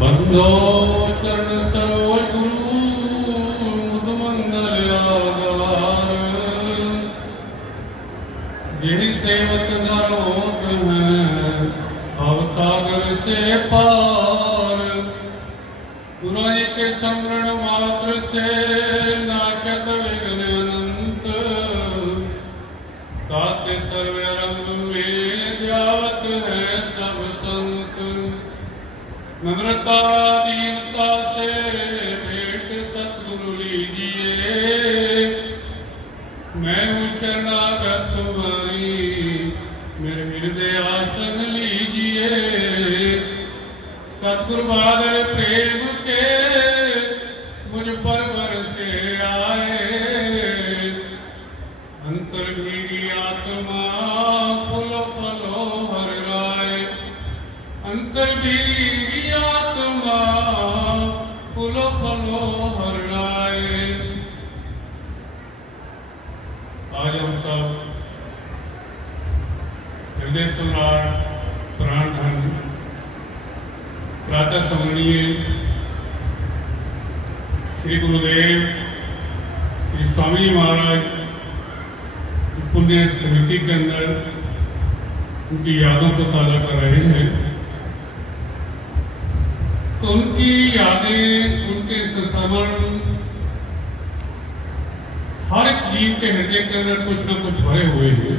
बंदो चरण सरोज गुरु मुद मंगल आधार। यही सेवक नर होत हैं भव सागर से पार। गुराई के समरण मात्र से नाशक विघ्न अनंत। ताते सर्व रंग में जावत है सब संत। नम्रता दीनता से भेंट सतगुरु लीजिए। मैं हूँ शरणागत तुम्हारी मेरे हृदय आसन लीजिए। सतगुरु बादल प्रेम के मुझ पर बरसे आए। अंतर भीगी आत्मा फूल फलो हर लाए। अंतर भीगी आत्मा फूल फलो हर लाए। आज हम सब हृदय सम्राट प्राण धन प्रातः स्मरणीय श्री गुरुदेव श्री स्वामी महाराज की पुण्य स्मृति के अंदर उनकी यादों को ताज़ा कर रहे हैं। तो उनकी यादें उनके संस्मरण हर एक जीव के हृदय के अंदर कुछ न कुछ भरे हुए हैं।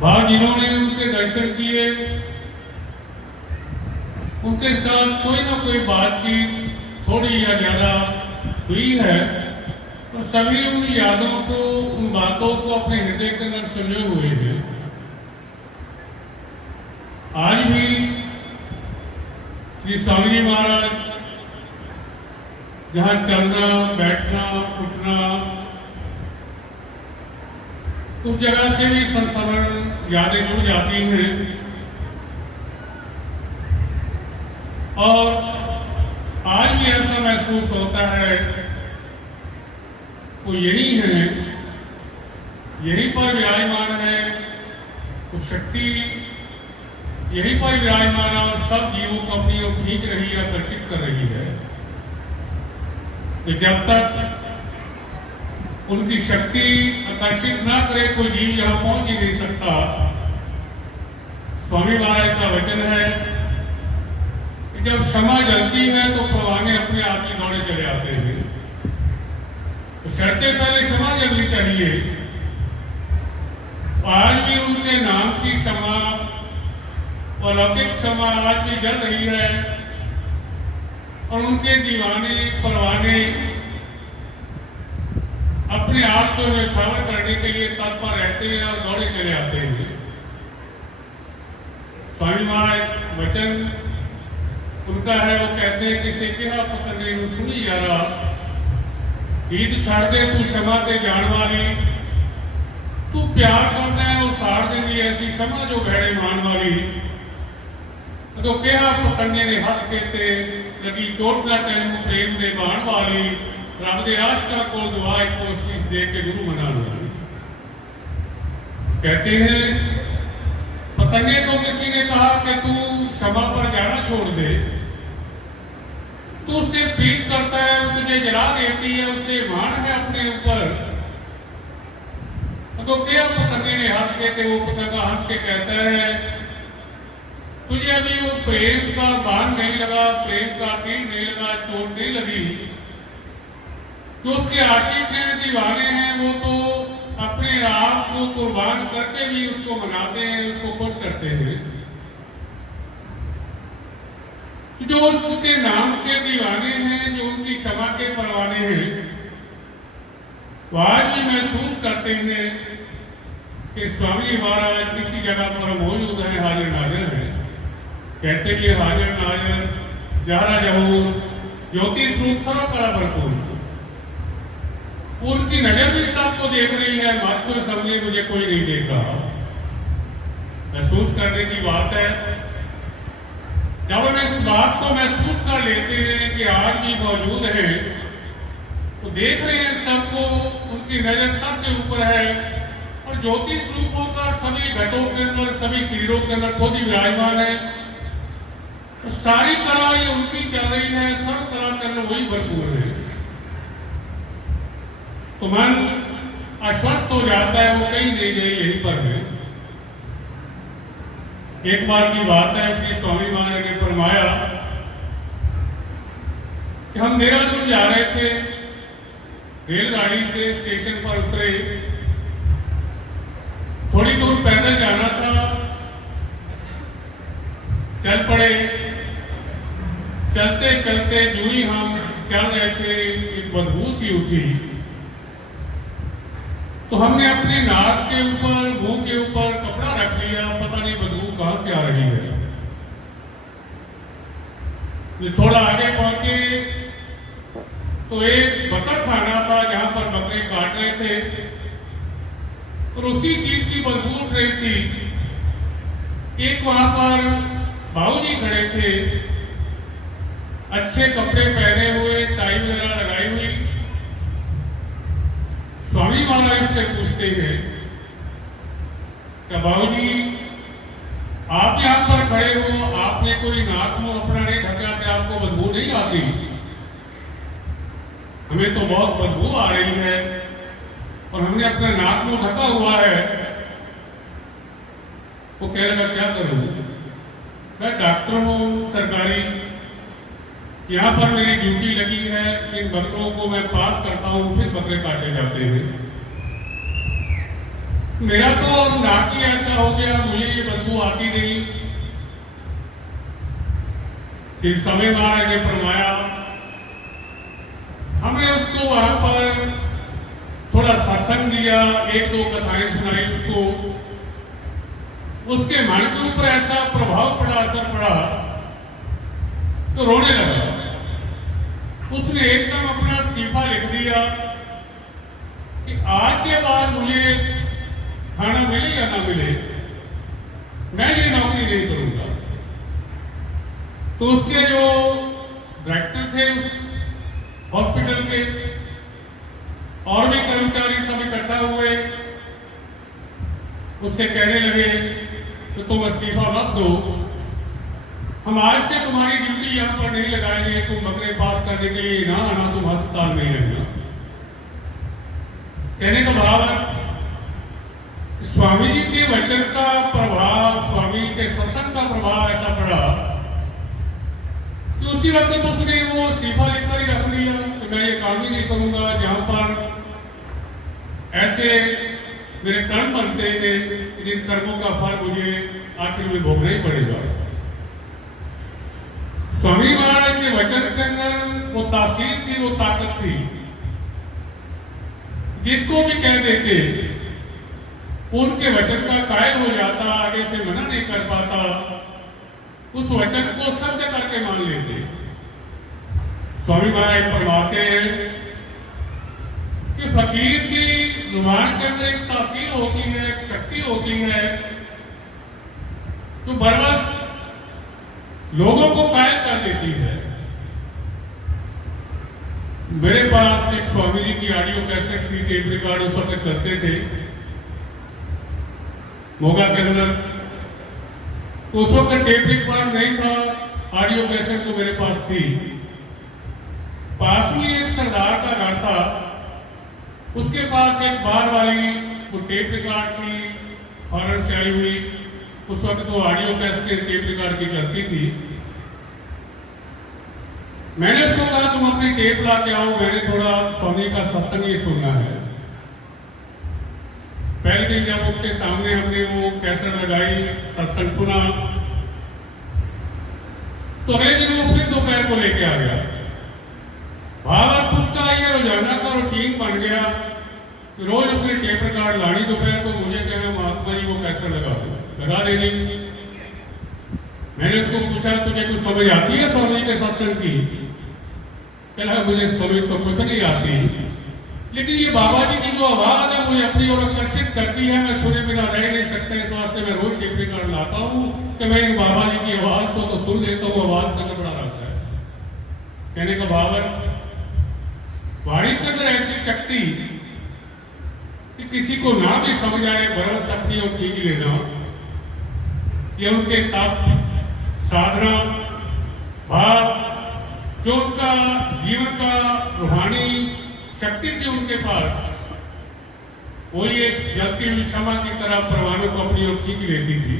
बाद जिन्होंने उनके दर्शन किए उनके साथ कोई ना कोई बातचीत थोड़ी या ज्यादा हुई है, तो सभी उन यादों को उन बातों को अपने हृदय के अंदर सुने हुए हैं। आज भी श्री स्वामी जी महाराज जहाँ चलना बैठना उठना उस जगह से भी संस्मरण यादें जुड़ जाती हैं। और आज भी ऐसा महसूस होता है वो यही है, यहीं पर विराजमान है, वो शक्ति यहीं पर विराजमान है और सब जीवों को अपनी ओर खींच रही है, आकर्षित कर रही है। तो जब तक उनकी शक्ति आकर्षित ना करे कोई जीव यहां पहुंच ही नहीं सकता। स्वामी महाराज का वचन है कि जब क्षमा जलती है तो परवाने अपने आप ही दौड़े चले आते हैं। तो शर्तें पहले क्षमा जलनी चाहिए। आज भी उनके नाम की क्षमा अलौकिक क्षमा आज भी जल रही है और उनके दीवाने परवाने अपने आप को न्यौछावर करने के लिए तत्पर रहते हैं और दौड़े चले आते हैं। स्वामी महाराज वचन उनका है, वो कहते हैं कि सिक्किहा पकड़ने सुनी यारा गीत छाड़ दे तू क्षमा ते जान वाली। तू प्यार करना है वो साड़ देंगी ऐसी क्षमा जो भेड़े मान वाली। तो कहा पकड़ने ने हंस के ते लगी चोट ना तेन प्रेम दे बाण वाली। रब दे आशिका को दुआ कोशिश दे के गुरु मना वाली। कहते हैं पकड़ने को किसी ने कहा कि तू क्षमा पर जाना छोड़ दे। तू उससे प्रीत करता है, वो तुझे जला देती है, उससे मान है अपने ऊपर। तो क्या पकड़ने ने हंस के थे, वो पतंगा हंस के कहता है तुझे अभी वो प्रेम का बाण नहीं लगा, प्रेम का तीर नहीं लगा, चोट नहीं लगी। तो उसके आशिक हैं, दीवाने हैं, वो तो अपने आप को कुर्बान करके भी उसको मनाते हैं, उसको खुश करते हैं। जो उसके नाम के दीवाने हैं, जो उनकी क्षमा के परवाने हैं, वो आज भी महसूस करते हैं कि स्वामी महाराज किसी जगह पर मौजूद है, हाजिर नाजिर है। कहते कि हाजिर नाजिर जहरा जहूर ज्योति स्वरूप सर्वकला भरपूर। उनकी नजर भी सबको देख रही है, मत को समझे मुझे कोई नहीं देख रहा। महसूस करने की बात है। जब हम इस बात को महसूस कर लेते हैं कि आज भी मौजूद है, तो देख रहे हैं सबको, उनकी नजर सबके ऊपर है और ज्योति स्वरूप होकर सभी घटों के अंदर, सभी शरीरों के अंदर खुद ही विराजमान है। तो सारी तरह ये उनकी चल रही है, सब तरह चल वही भरपूर है। तो मन आश्वस्त हो जाता है, वो कहीं नहीं गई, यहीं पर है। एक बार की बात है, श्री स्वामी महाराज ने फरमाया कि हम देहरादून जा रहे थे, रेलगाड़ी से स्टेशन पर उतरे, थोड़ी दूर पैदल जाना था, चल पड़े। चलते चलते जो ही हम चल रहे थे, एक बदबू सी उठी। तो हमने अपने नाक के ऊपर, मुंह के ऊपर कपड़ा रख लिया, पता नहीं बदबू कहां से आ रही है। थोड़ा आगे पहुंचे तो एक बकर खाना था जहां पर बकरे काट रहे थे, और उसी चीज की बदबू उठ रही थी। एक वहां पर बाबूजी खड़े थे, अच्छे कपड़े पहने हुए, टाई वगैरह लगाई हुई। स्वामी महाराज से पूछते हैं कि बाबूजी आप यहां पर खड़े हो, आपने कोई नाक मुंह अपना नहीं ढका कि आपको बदबू नहीं आती? हमें तो बहुत बदबू आ रही है और हमने अपना नाक मुंह ढका हुआ है। वो कह लगा क्या करूं, मैं डॉक्टर हूं सरकारी, यहाँ पर मेरी ड्यूटी लगी है, इन बकरों को मैं पास करता हूँ, फिर बकरे काटे जाते हैं। मेरा तो नाक ही ऐसा हो गया, मुझे ये बदबू आती नहीं। फिर समय महाराज ने फरमाया, हमने उसको वहां पर थोड़ा सत्संग दिया, एक दो कथाएं सुनाई उसको। उसके मन के ऊपर ऐसा प्रभाव पड़ा, असर पड़ा, तो रोने लगा। उसने एकदम अपना इस्तीफा लिख दिया कि आज के बाद मुझे खाना मिले या ना मिले, मैं ये नौकरी नहीं करूंगा। तो उसके जो डायरेक्टर थे उस हॉस्पिटल के, और भी कर्मचारी सब इकट्ठा हुए, उससे कहने लगे तो तुम इस्तीफा मत दो, हम आज से तुम्हारी ड्यूटी यहाँ पर नहीं लगाएंगे, तुम बकरे पास करने के लिए ना आना, तुम अस्पताल में ही रहना। कहने का भाव है स्वामी जी के वचन का प्रभाव, स्वामी के सत्संग का प्रभाव ऐसा पड़ा कि उसी वक्त तो उसने वो इस्तीफा लिखकर ही रख लिया कि मैं ये काम ही नहीं करूंगा जहां पर ऐसे मेरे कर्म बनते हैं, इन कर्मों का फल मुझे आखिर में भोगना ही पड़ेगा। स्वामी महाराज के वचन के अंदर वो तासीर थी, वो ताकत थी, जिसको भी कह देते उनके वचन का कायल हो जाता, आगे से मना नहीं कर पाता, उस वचन को सत्य करके मान लेते। स्वामी महाराज फरमाते हैं कि फकीर की जुबान के अंदर एक तासीर होती है, एक शक्ति होती है, तो बरबस लोगों को कायल कर देती है। मेरे पास एक स्वामी जी की ऑडियो कैसेट थी, टेप रिकॉर्ड उस वक्त करते थे मोगा के अंदर। उस वक्त टेप रिकॉर्ड नहीं था, ऑडियो कैसेट तो मेरे पास थी। पास में एक सरदार का घर था, उसके पास एक बार वाली वो टेप रिकॉर्ड की हॉरर से आई हुई, उस वक्त तो ऑडियो कैसेट टेप रिकॉर्ड की चलती थी। मैंने उसको कहा तुम अपनी टेप ला के आओ, मैंने थोड़ा स्वामी का सत्संग ही सुनना है। पहले दिन जब उसके सामने हमने वो कैसेट लगाई, सत्संग सुना, तो अगले दिन वो फिर दोपहर को लेके आ गया। भावार्थ उसका ये रोजाना का रूटीन बन गया, रोज उसने टेप रिकॉर्ड लानी, दोपहर को मुझे कहना महात्मा जी वो कैसेट लगा देनी। मैंने उसको पूछा तुझे कुछ समझ आती है स्वामी के सत्संग की? कहना मुझे समझ तो कुछ नहीं आती, लेकिन ये बाबा जी की जो आवाज है मुझे अपनी ओर आकर्षित करती है, मैं सुने बिना रह नहीं सकता, इस वास्ते मैं रोज टेप रिकॉर्ड लाता हूँ कि मैं इन बाबा जी की आवाज को तो सुन लेता हूँ, आवाज का बड़ा रस है। कहने का भाव वाणी के अंदर ऐसी शक्ति कि किसी को ना भी समझ आए बरस सकती और खींच लेना, ये उनके तप, साधना, जीवन का रूहानी शक्ति थी उनके पास, वही एक जलती हुई शमा की तरह परवानों को अपनी ओर खींच लेती थी,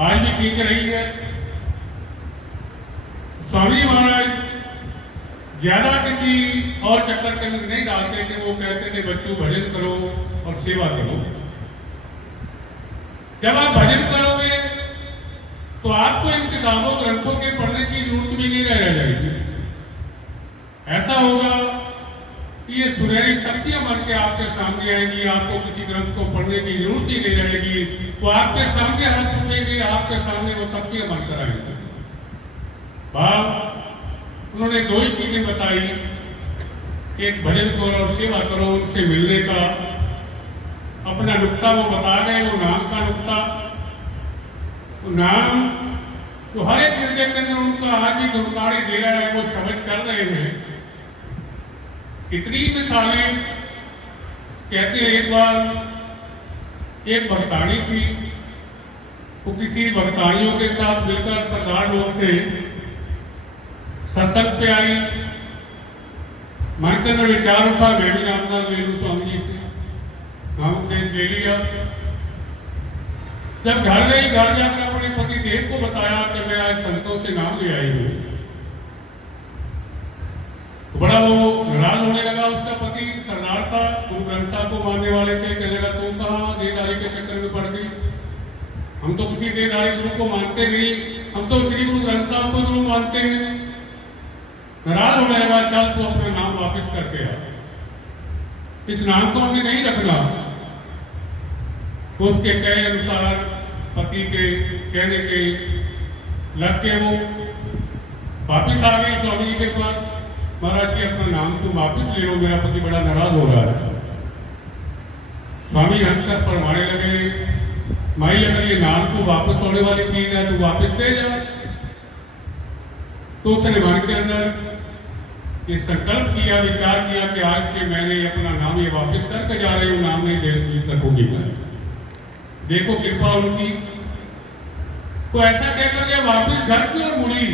आज भी खींच रही है। स्वामी महाराज ज्यादा किसी और चक्कर के अंदर नहीं डालते थे। वो कहते थे बच्चों भजन करो और सेवा करो। जब आप भजन करोगे तो आपको इन किताबों ग्रंथों के पढ़ने की जरूरत भी नहीं रह जाएगी। ऐसा होगा कि ये सुनहरी तख्तियां बन के आपके सामने आएंगी, आपको किसी ग्रंथ को पढ़ने की जरूरत ही नहीं रहेगी। वो आपके सामने हाथ उठेंगे, आपके सामने वो तख्तियां बनकर आएंगी। उन्होंने दो ही चीजें बताई, एक भजन करो और सेवा करो, उनसे मिलने का अपना नुक्ता वो बता गए, वो नाम का नुक्ता, वो नाम तो हर एक हृदय के अंदर उनका आज भी गुणकारी दे रहा है, वो शब्द कर रहे हैं। कितनी मिसालें कहते हैं। एक बार एक भक्तानी थी, वो किसी भक्तानियों के साथ मिलकर सरदार लोग थे, सत्संग पे आई, मन के अंदर विचार उठा मैं भी नामदान ले लूं स्वामी जी से, नाम उपदेश ले लिया। जब घर गई, घर जाकर अपने पति देव को बताया कि मैं आज संतों से नाम ले आई हूं, तो बड़ा वो नाराज होने लगा। उसका पति सरदार था, गुरु ग्रंथ साहब को मानने वाले थे। कहने लगा तुम कहाँ देदारी के चक्कर में पड़ गई, हम तो किसी देदारी गुरु को मानते नहीं, हम तो श्री गुरु ग्रंथ साहब को गुरु मानते हैं। नाराज होने लगा, चल तू अपना नाम वापस करके आ, इस नाम को हमें नहीं रखना। तो उसके कहे अनुसार पति के कहने के लग के वो वापिस आ गई स्वामी जी के पास। महाराज जी अपना नाम तुम वापिस ले लो, मेरा पति बड़ा नाराज हो रहा है। स्वामी हंसकर फरमाने लगे, माई अगर ये नाम को वापस होने वाली चीज है तो वापस दे जा। तो उसने मन के अंदर ये संकल्प किया, विचार किया कि आज से मैंने अपना नाम ये वापस करके जा रही हूँ, नाम नहीं दे रखूंगी मैं। देखो कृपा उनकी। तो ऐसा कहकर के वापिस घर की ओर मुड़ी।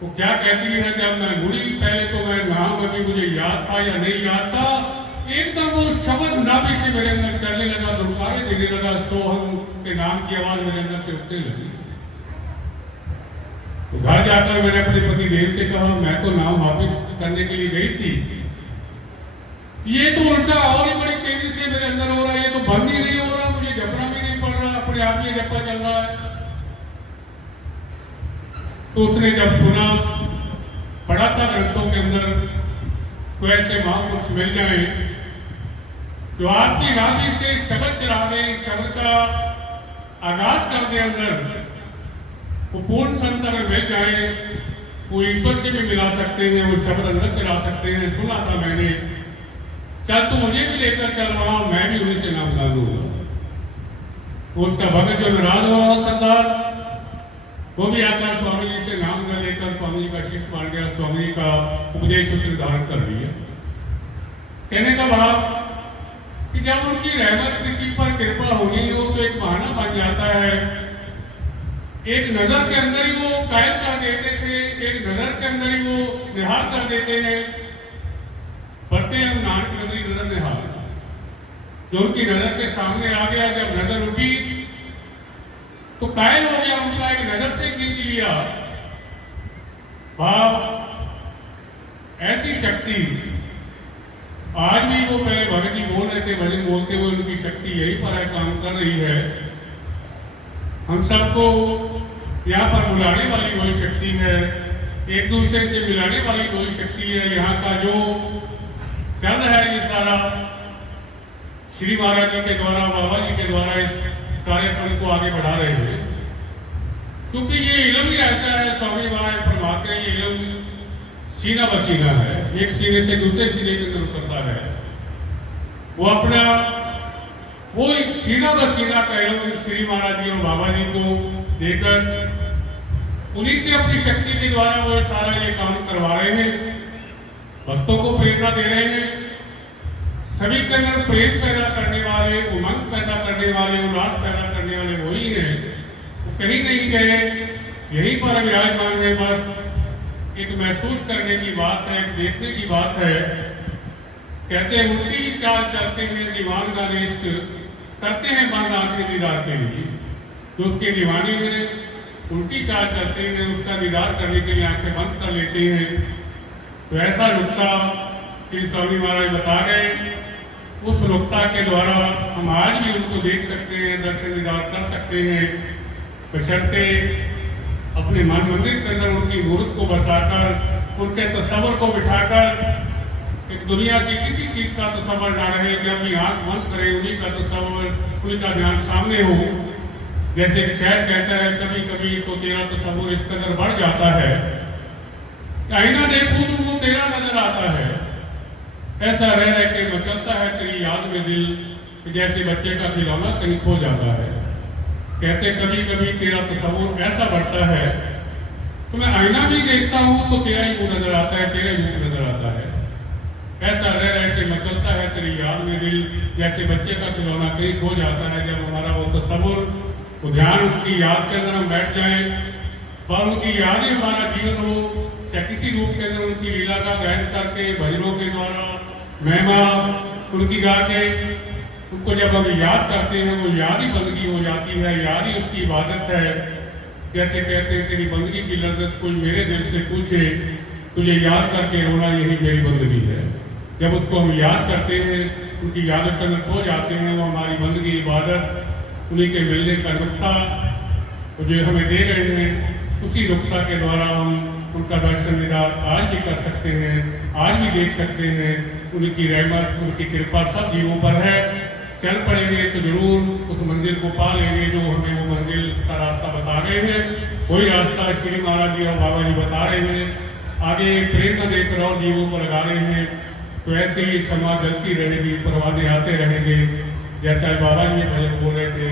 वो क्या कहती है, जब मैं मुड़ी पहले तो मैं नाम अभी मुझे याद था या नहीं याद था, एकदम वो शब्द नाभि से मेरे अंदर चलने लगा, धुड़कारे देने लगा, सोहम के नाम की आवाज मेरे अंदर से उठने लगी। तो घर जाकर मैंने अपने पति देव से कहा, मैं तो नाम वापिस करने के लिए गई थी, ये तो उल्टा और ही बड़ी तेजी से मेरे अंदर हो रहा है, ये तो बंद ही नहीं हो रहा, मुझे जपना भी नहीं पड़ रहा, अपने आप ही जपा चल रहा है। तो उसने जब सुना, पढ़ा था ग्रंथों के अंदर, तो ऐसे महापुरुष मिल जाए जो आपकी नाभि से शब्द चला दे, शब्द का आगाज कर दे अंदर, वो पूर्ण संत अगर मिल जाए, वो ईश्वर से भी मिला सकते हैं, वो शब्द अंदर चला सकते हैं। सुना था मैंने, चल तू मुझे भी लेकर चल रहा, मैं भी उन्हीं से नाम डालूंगा। उसका भगत जो नाराज हो रहा सरदार, वो भी आकर स्वामी जी से नाम न लेकर स्वामी जी का शिष्य बन गया, स्वामी जी का उपदेश उसने धारण कर लिया। कहने का भाव कि जब उनकी रहमत किसी पर कृपा होनी हो तो एक बहाना बन जाता है। एक नजर के अंदर ही वो कायल कर देते थे, एक नजर के अंदर ही वो निहाल कर देते हैं। पढ़ते हम नानक नगरी नजर निहाल, जो उनकी नजर के सामने आ गया, जब नजर उठी तो कायल हो गया, उनका एक नजर से खींच लिया। भाव ऐसी शक्ति आज भी, वो पहले भगत जी बोल रहे थे, भजन बोलते हुए उनकी शक्ति यही पर है, काम कर रही है। हम सबको यहाँ पर बुलाने वाली वही शक्ति है, एक दूसरे से मिलाने वाली वही शक्ति है। यहाँ का जो चल रहा है ये सारा श्री महाराज जी के द्वारा, बाबा जी के द्वारा इस कार्यक्रम को आगे बढ़ा रहे हैं। क्योंकि ये इल्म ही ऐसा है, स्वामी महाराज फरमाते हैं, ये इल्म सीना बसीना है, एक सीने से दूसरे सीने के अंदर उतरता है। वो अपना वो एक सीना बसीना का इल्म श्री महाराज जी और बाबा जी को देकर उन्हीं से अपनी शक्ति के द्वारा वो सारा ये काम करवा रहे हैं, भक्तों को प्रेरणा दे रहे हैं। सभी के अंदर प्रेम पैदा करने वाले, उमंग पैदा करने वाले, उल्लास पैदा करने वाले वही हैं। वो कहीं नहीं गए, यहीं पर विराजमान है। बस एक महसूस करने की बात है, एक देखने की बात है। कहते हैं उल्टी चाल चलते हैं दीवान का इश्क, करते हैं बंद आंखें दीदार के लिए। तो उसके दीवाने में उल्टी चाल चलते हैं, उसका दीदार करने के लिए आंखें बंद कर लेते हैं। तो ऐसा नुक्ता श्री स्वामी महाराज बता गए। उस नुक्ता के द्वारा हम आज भी उनको देख सकते हैं, दर्शन दीदार कर सकते हैं, बशर्ते अपने मन मंदिर के अंदर उनकी मूर्त को बसाकर, उनके तस्वर को बिठाकर, एक दुनिया की किसी चीज का तस्वर ना रहे कि अपनी आंख बंद करे, उन्हीं का तस्वर, उन्हीं का ध्यान सामने हो। जैसे कि शायद कहता है कभी कभी तो तेरा तस्वर इस कदर बढ़ जाता है, आईना देखूं तो वो तेरा नजर आता है। ऐसा रह रह के मचलता है तेरी याद में दिल, जैसे बच्चे का खिलौना कहीं खो जाता है। कहते कभी कभी तेरा तस्वुर ऐसा बढ़ता है तो मैं आईना भी देखता हूँ तो तेरा ही मुंह नजर आता है, तेरा ही मुंह नजर आता है। ऐसा रह रह के मचलता है तेरी याद में दिल, जैसे बच्चे का खिलौना कहीं खो जाता है। जब हमारा वो तस्वुर, वो ध्यान उनकी याद के अंदर हम बैठ जाए और उनकी याद ही हमारा जीवन हो, चाहे किसी रूप के अंदर उनकी लीला का गायन करके, भजनों के द्वारा, महिमा उनकी गा के, उनको जब हम याद करते हैं वो याद ही बंदगी हो जाती है, याद ही उसकी इबादत है। जैसे कहते हैं तेरी बंदगी की लज्जत कोई मेरे दिल से पूछे, तुझे याद करके रोना यही मेरी बंदगी है। जब उसको हम याद करते हैं, उनकी यादत के अंदर खो जाते हैं, वो हमारी बंदगी इबादत, उन्हीं के मिलने का नुक्ता जो हमें दे रहे हैं, उसी नुक्ता के द्वारा हम उनका दर्शन दीदार आज भी कर सकते हैं, आज भी देख सकते हैं। उनकी रहमत, उनकी कृपा सब जीवों पर है। चल पड़ेंगे तो जरूर उस मंजिल को पा लेंगे जो हमें वो मंजिल का रास्ता बता रहे हैं। वही रास्ता श्री महाराज जी और बाबा जी बता रहे हैं, आगे प्रेरणा देकर और जीवों को लगा रहे हैं। तो ऐसे ही क्षमा जलती रहेगी, परवाने आते रहेंगे। जैसा बाबा जी भजन बोल रहे थे,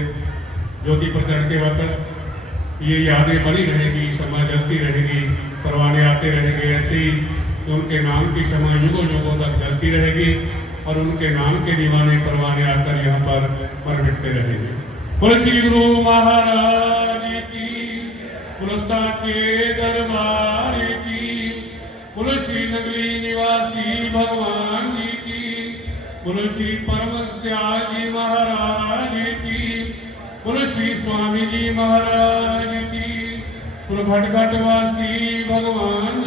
ज्योति पर चढ़ते वक्त ये यादें बनी रहेगी, क्षमा जलती रहेगी, परवाने आते रहेंगे। ऐसे ही तो उनके नाम की क्षमा युगों युगों तक जलती रहेगी और उनके नाम के दीवाने परवाने आकर यहाँ पर मिटते रहेंगे। बोलो श्री गुरु महाराज की, बोलो साचे दरबार की, बोलो श्री नगरी निवासी भगवान जी की, बोलो श्री परमहंस दयाल जी महाराज की, बोलो श्री स्वामी जी महाराज की, बोलो भटघटवासी भगवान